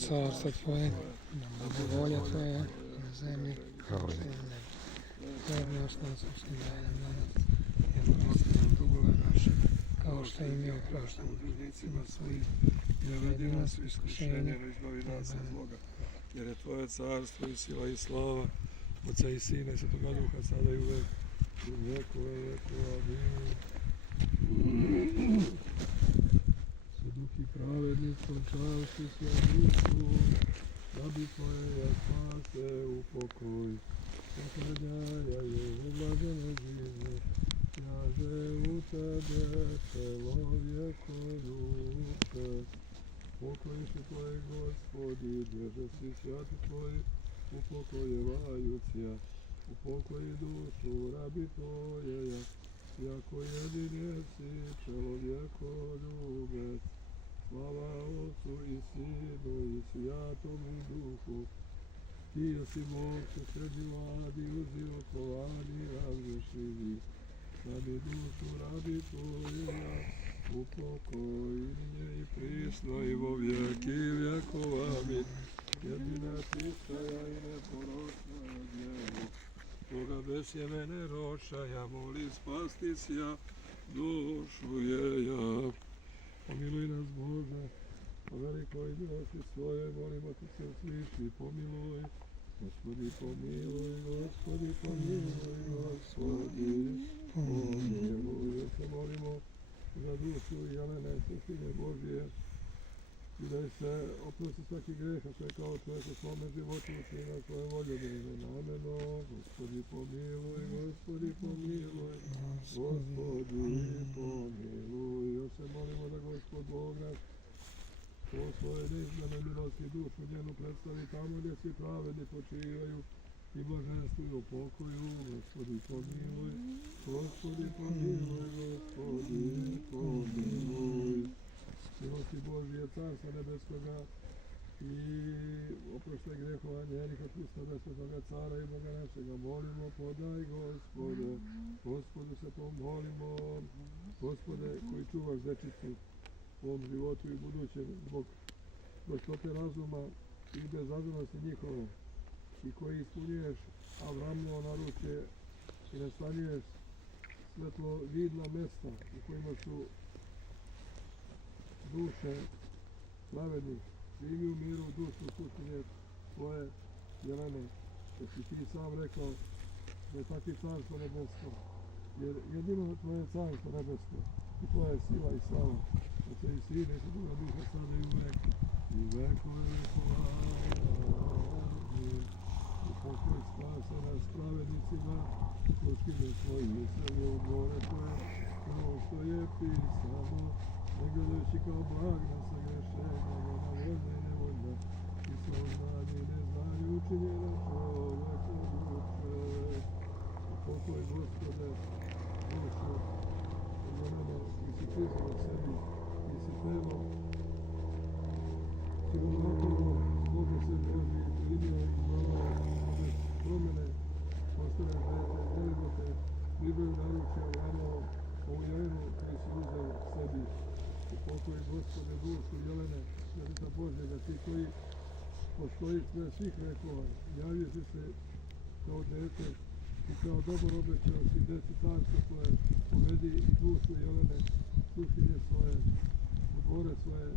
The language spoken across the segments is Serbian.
carstvo Tvoje, da bude volja Tvoja na zemlji kao što je na nebu. Hljeb naš nasущni daj nam danas, i oprosti nam dugove naše, kao što i mi opraštamo dužnicima svojim. I ne vedi nas u iskušenje, no izbavi nas od zloga. Jer je Tvoje carstvo i sila i slava, Otca i Sina i Svetoga Duha, sada i uvek, i vjekova vjekova. Amin. Duhi pravednicom časti svoj dušu, da bi tvoje spase u pokoj. Poklanjaju ublažene zime, jaže u tebe čelovjeko ljuče. Pokojiši tvoje Gospodi, drže si svjati tvoji, upokojevajucija. Upokoji dušu rabi tvojeja, jako jedin si čelovjeko ljubec. Slava Otcu i Sinu i Svjatomu Duhu. Ti si Bog što sredi vladi uzilkovani razrešivi. Da bi dušu rabi tvoja upokojinje i prisno i vo vijeki vjekova. Amin. Jedina čistaja i neporočna djevo, koga bez jemene ročaja moli spasti sja dušu jeja. Pomiluj nas Bože, po velikoj milosti svoje, molimo Ti se usliši, pomiluj. Gospodi pomiluj, Gospodi pomiluj, Gospodi pomiluj. Još se molimo za dušu Jelene, sestrinje Božije, i da se oprosti svaki greh, ako je kao čovjek u svome životu učinila svoje volje, da je nameno. Gospodi pomiluj, Gospodi pomiluj, Gospodi pomiluj. Još se molimo da Gospod Bog naš po svoje neizmjene milosti dušu njenu predstavi tamo gdje svi pravedni počivaju i blaženstvuju u pokoju. Gospodi pomiluj, Gospodi pomiluj, Gospodi pomiluj. Milosti Božije, Carstva Nebeskoga i oproštaj grehova njenih, otpusta Svetoga Cara i Boga našega, molimo, podaj Gospode, Gospodu se pomolimo, Gospode koji čuvaš zečicu u ovom životu i budućem zbog prostote razuma i bezazlenosti njihove, i koji ispunjuješ Avramovo naručje i nastanjuješ svetlo vidna mesta u kojima su duše pravednih, primi u miru dušu slušenje svoje Jelene, jer si Ti sam rekao da je takvi carstvo nebesko, jer jedino Tvoje carstvo nebesko i Tvoja sila i slava, Otca i Sina i Svetoga Duha, sada i uvek, i vekove vekova. Amin. U pokoj spasa nas pravednicima, sluškinje svoje useli u dvore Tvoje, kao što je pisano, ne gledajući kao blag na sagrešenja, ne na voljna i nevoljna, i saznanje i neznanje učinjena čovjeka duše. U pokoj Gospode, dušu, Jelene, ti si priznao sebi, ti si pevao, siromakovo, Boga se Boži, primio i glavao, bez promjene, postavljaš dete, želimo te, pribaju naručje Avramovo, ovu Jelenu koji si uzeo sebi. U pokoj Gospode dušu Jelene, Sveta Božjega, Ti koji postojiš sve svih vekova, javio si se kao dete i kao dobar obećao si deci carstvo Tvoje, povedi i dušu Jelene, sluškinje svoje, u dvore svoje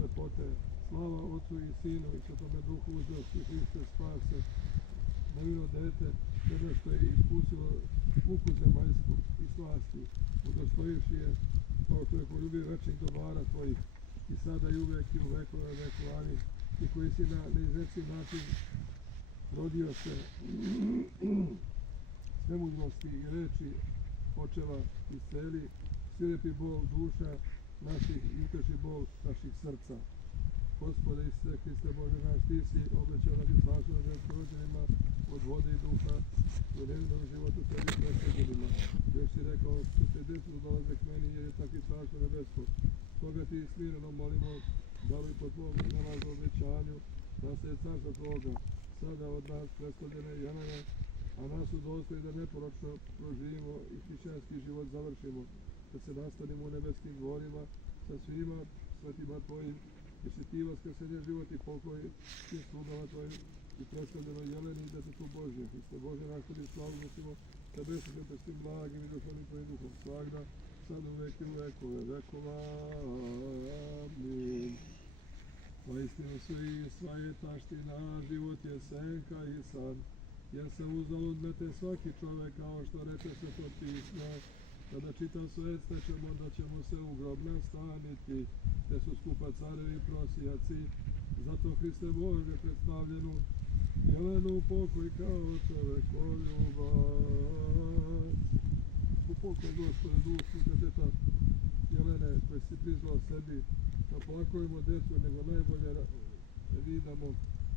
lepote. Slava Otcu i Sinu i Svetome Duhu, uzeo si Hriste spase, nevino dete, tebe što je iskusilo muku zemaljsku i slasti, udostojivši je kao što je poljubio večnih dobara Tvojih, i sada i uvek i u vekove vekova. Amin. Ti koji si na neizreciv način rodio se svemudrosti i reči očeva isceli, svirepi bol duša naših i uteši bol naših srca. Gospode Isuse Hriste Bože naš, Ti si obećao da bi spašao žensko rođenima od vode i duha u nevinom životu Tebi presveđenima. Još si rekao, što se decu dolaze k meni, jer je takvi carstvo nebesko. Stoga Ti smireno molimo, daruj po Tvojom nalazu obećanju, da se je carstva Tvoga sada od nas predstavljene Jelene, a nas udostoj da neporočno proživimo i hrišćanski život završimo, da se nastanimo u nebeskim dvorima sa svima svetima Tvojim jer si ti vaskrsenje, život i pokoj i slugama tvojim i predstavljeno Jeleni i detetu Božje. Hriste Bože, nakon i slavu nosimo tebe se te s tim blagim i duhovnim tvojim duhom svagda, sad uvek i u vekove vekova. Amin. Poistinu su i sva je taština, život je senka i san, jer se uzalud mete svaki čovek, kao što reče se to pismo. Kada čitam svetste ćemo da ćemo se u grob nastaniti, gde su skupa carevi i prosijaci. Zato Hriste Bože predstavljenu Jelenu pokoj kao čovekoljubac. U pokoj Gospode dušu deteta Jelene koje si priznao sebi, da plakujemo decu, nego najbolje vidamo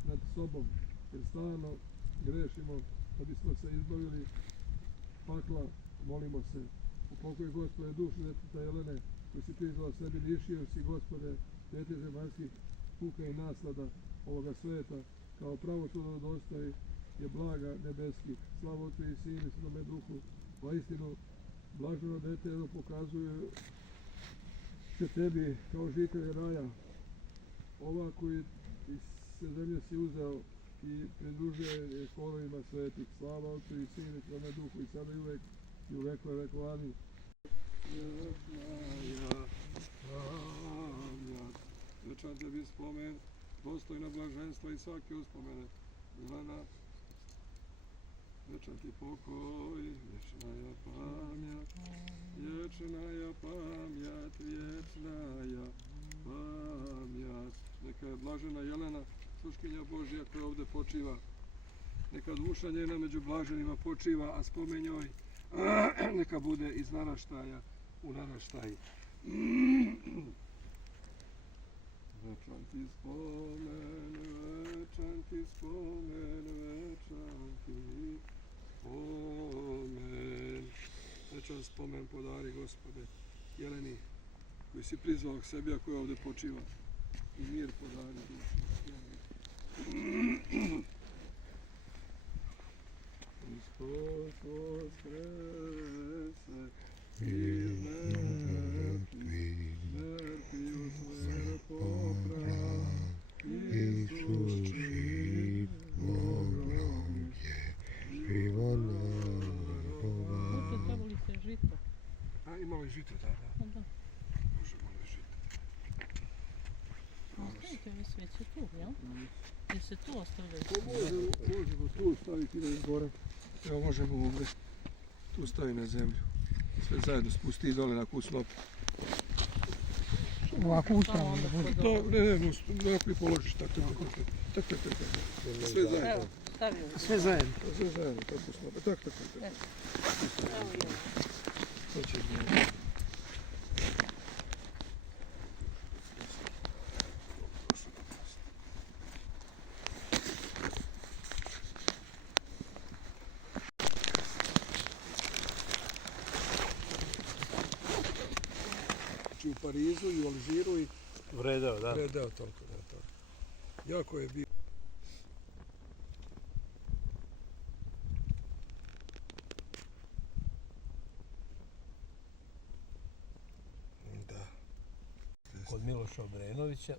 nad sobom, jer stalno grešimo da bismo se izbavili pakla, molimo se. Upokoj Gospode dušu deteta Jelene koji si priznao sebi, lišio si Gospode dete zemaljskih puka i naslada ovoga sveta, kao pravosudno dostoji je blaga nebeskih. Slavo Otcu i Sinu i Svetome Duhu. Vaistinu, blaženo dete jedno pokazuje se tebi kao žitelj raja. Ova koji se zemlje si uzeo i pridružuje kolovima svetih. Slava Otcu i Sinu i Svetome Duhu i sada i uvek i u vekove vekovani. Večan tebi spomen, dostojno blaženstvo i svake uspomene. Milana, večan ti pokoj, vječnaja pamjat, vječnaja pamjat, vječnaja pamjat. Neka je blažena Jelena, sluškinja Božja koja ovdje počiva. Neka duša njena među blaženima počiva, a spomen njoj neka bude iz naraštaja u naraštaj. Večan ti spomen, večan ti spomen, večan ti spomen. Večan spomen podari, Gospode, Jeleni, koji si prizvao k sebi, a koji ovdje počiva. I mir podari duši. Hristos voskrese, iz mrtvih usmer poprav, Isus živ Bogom je, živo narodova. Možda trebali se žito. A, imalo je žito, da. Da. Može, malo je žito. Ostavite mi sveće tu, jel? Jer se tu ostavljaju. Možemo tu staviti da je gore. Evo možemo ovdje. Tu stavi na zemlju. Sve zajedno spusti dole na kusnop. Ovako uspravno da bude. To, ne, ovako i položiš, tako. Sve zajedno. Evo, stavio. Sve zajedno. Sve zajedno, tako snope. Tako. Evo i ovo. To će biti. U Parizu i u Alžiru i Vredeo, da. predao toliko. Jako je bio. Da. Kod Miloša Obrenovića